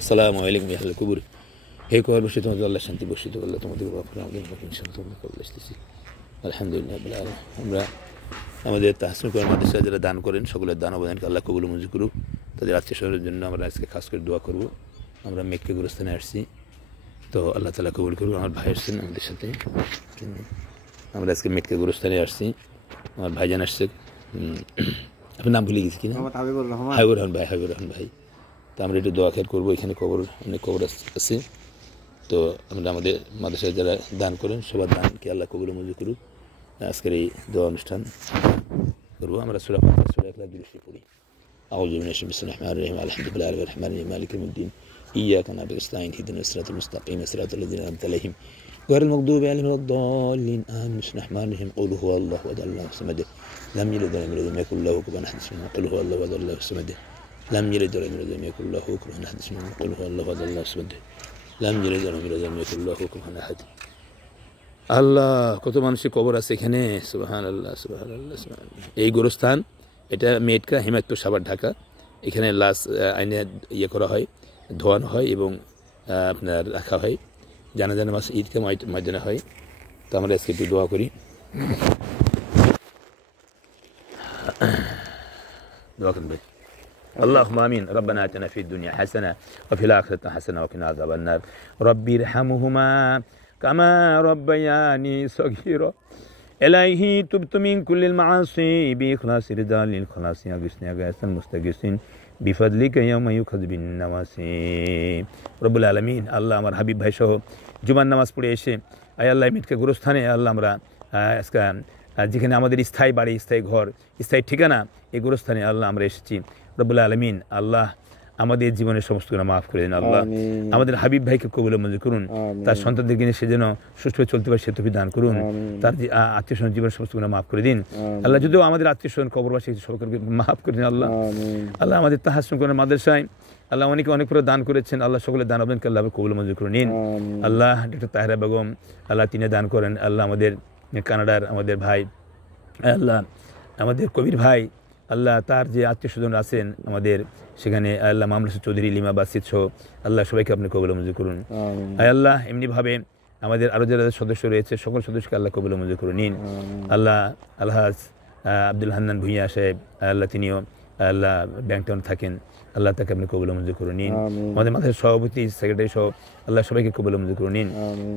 আসসালামু আলাইকুম আহলে কুবুর। হে কবর বসে তোমাদের আল্লাহ শান্তি বর্ষিত করলে তোমাদের আসতেছি আলহামদুলিল্লাহ। আমরা আমাদের তাহসিন কোরআন মাদ্রাসা যারা দান করেন সকলের দান অবদানকে আল্লাহ কবুল মঞ্জুর করুক। তাদের আত্মীয় স্বজনের জন্য আমরা আজকে খাস করে দোয়া করব। আমরা মেক্কা গুরুস্থানে আসছি, তো আল্লাহ তাআলা কবুল করুক। আমার ভাই আসছেন আমাদের সাথে, আমরা আজকে মেক্কা গুরুস্থানে আসছি। আমার ভাইজান আসছে, আপনার নাম ভুলে গেছি কিনা? হাবিবুর রহমান ভাই। তো আমরা একটু দোয়া খেয়াল করবো। এখানে অনেক কবর আছে, তো আমরা আমাদের মাদ্রাসায় যারা দান করেন সবার দানকে আল্লাহ কবুল মঞ্জুর করুক। আজকের এই দোয়া অনুষ্ঠান করবো। আমরা সূরা ফাতিহা সূরা ইখলাস দুরূদ পড়ি। আউযু বিল্লাহি মিনাশ শাইতানির রাজিম। আলহামদুলিল্লাহি রাব্বিল আলামিন মালিকিল ইয়াউমিদ্দিন ইয়্যাকা না'বুদু ওয়া ইয়্যাকা নাস্তাঈন ইহদিনাস সিরাতাল মুস্তাকিম সিরাতাল লাযিনা আন'আমতা আলাইহিম গায়রিল মাগদুবি আলাইহিম ওয়াদ-দাল্লিন আমিন। বিসমিল্লাহির রহমানির রহিম। কুল হুয়াল্লাহু আহাদ আল্লাহুস সামাদ লাম ইয়ালিদ ওয়া lam yulad wa lam yakul lahu kufuwan ahad। কুল হুয়াল্লাহু আহাদ আল্লাহুস সামাদ লাম ইয়ালিদ ওয়া lam yulad wa lam yakul lahu kufuwan ahad। কুল হুয়াল্লাহু আহাদ আল্লাহুস সামাদ লাম ইয়ালিদ ওয়া lam yulad wa lam yakul lahu kufuwan ahad। আল্লাহ, কত মানুষের কবর আছে এখানে, সুবহানাল্লাহ সুবহানাল্লাহ সুবহানাল্লাহ। এই গোরস্থান, এটা মেটকা হিমায়তপুর সাভার ঢাকা। এখানে লাশ আইনে করা হয়, ধোয়ানো হয় এবং আপনার রাখা হয়। জানাজা নামাজ ঈদকে ময়দানে হয়। তো আমরা আজকে একটু দোয়া করি। দোয়া করেন ভাই। اللهم آمين. ربنا آتنا في الدنيا حسنة وفي الآخرة حسنة وقنا عذاب النار. ربي ارحمهما كما ربياني صغيرا. إليه تبت من كل المعاصي بإخلاص رضا للخلاص. أغثني غاث المستغيثين بفضلك يوم يؤخذ بالنواسي. رب العالمين আল্লাহ, আমার হাবিব ভাই সহ জুমার নামাজ পড়ে এসে আয় আল্লাহ মিটকা গুরুস্থানে আল্লাহ আমরা আজকে যেখানে আমাদের স্থায়ী বাড়ি, স্থায়ী ঘর, স্থায়ী ঠিকানা, এই গুরুস্থানে আল্লাহ আমরা এসেছি। রব্বুল আলামিন আল্লাহ আমাদের জীবনের সমস্ত গুনাহ মাফ করে দিন। আল্লাহ আমাদের হাবিব ভাইকে কবুল মঞ্জুর করুন। তার সন্তানদেরকে নিয়ে সে যেন সুষ্ঠুভাবে চলতে পারে সে তৌফিক দান করুন। তার আত্মীয় স্বজন জীবনের সমস্ত গুনাহ মাফ করে দিন। আল্লাহ যদিও আমাদের আত্মীয় স্বজন কবরবাসী সকলকে মাফ করে দিন। আল্লাহ আল্লাহ আমাদের তাহসিন কোরআন মাদ্রাসায় আল্লাহ অনেকে অনেক করে দান করেছেন। আল্লাহ সকলের দান অবদানকে আল্লাহ কবুল মঞ্জুর করে নিন। আল্লাহ ডক্টর তাহেরা বেগম আল্লাহ তিনি দান করেন। আল্লাহ আমাদের কানাডার আমাদের ভাই, আল্লাহ আমাদের কবির ভাই, আল্লাহ তার যে আত্মীয় স্বজন আছেন আমাদের সেখানে, আল্লাহ মামলা চৌধুরী, লিমা বাসিদ সহ আল্লাহ সবাইকে আপনি কবুল মঞ্জুর করুন। আল্লাহ এমনিভাবে আমাদের আরও যারা সদস্য রয়েছে সকল সদস্যকে আল্লাহ কবুল মঞ্জুর করে নিন। আল্লাহ আলহাজ আব্দুল হান্নান ভুঁইয়া সাহেব, আল্লাহ তিনিও আল্লাহ ব্যাংকটাউন থাকেন, আল্লাহ তাকে আপনি কবুল মঞ্জুর করে নিন। আমাদের মাথায় সভাপতি, সেক্রেটারি সহ আল্লাহ সবাইকে কবুল মঞ্জুর করে নিন।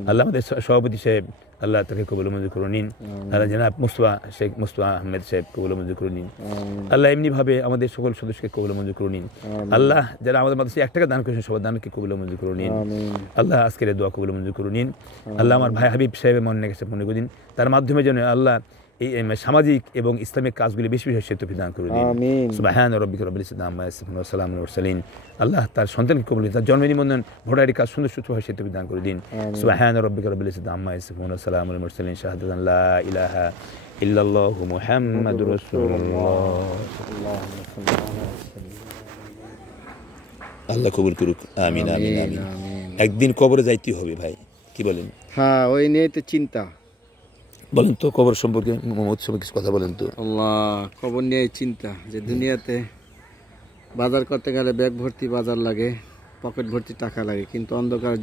আল্লাহ আমাদের সভাপতি সাহেব আল্লাহ তাকে কবুল মঞ্জুর করে নিন। আল্লাহ জনাব শেখ মুস্তফা আহমেদ সাহেব কবুল মঞ্জুর করে নিন। আল্লাহ এমনিভাবে আমাদের সকল সদস্যকে কবুল মঞ্জুর করে নিন। আল্লাহ যারা আমাদের মাদ্রাসায় 1 টাকা দান করেছেন সবার দানকে কবুল মঞ্জুর করে নিন। আল্লাহ আজকের দোয়া কবুল মঞ্জুর করে নিন। আল্লাহ আমার ভাই হাবিব সাহেবের মনে গেছে মনে করে দিন, তার মাধ্যমে যেন আল্লাহ এই সামাজিক এবং ইসলামিক কাজগুলি বেশি বেশি তৌফিক দান করে দিন। সুবহানা রাব্বিকা রাব্বিল ইজ্জাতি আম্মা ইয়াসিফুন ওয়া সালামুন আলাল মুরসালিন। আল্লাহ তার সন্তানকে কবুল দিন, তার জন্ম নিবন্ধন ভোটারি কাজ সুন্দর সুষ্ঠুভাবে তৌফিক দান করে দিন। সুবহানা রাব্বিকা রাব্বিল ইজ্জাতি আম্মা ইয়াসিফুন ওয়া সালামুন আলাল মুরসালিন। শাহাদাতান লা ইলাহা ইল্লাল্লাহু মুহাম্মাদুর রাসূলুল্লাহ। আল্লাহ কবুল করুক। আমিন আমিন আমিন। একদিন কবরে যাইতে হবে ভাই, কি বলেন? হ্যাঁ, ওই নিয়ে তো চিন্তা। বলেন তো কবর সম্পর্কে, মোহাম্মদ সম্পর্কে কিছু কথা বলেন তো। আল্লাহ, কবর নিয়ে চিন্তা যে দুনিয়াতে বাজার করতে গেলে ব্যাগ ভর্তি বাজার লাগে, পকেট ভর্তি টাকা লাগে, কিন্তু অন্ধকার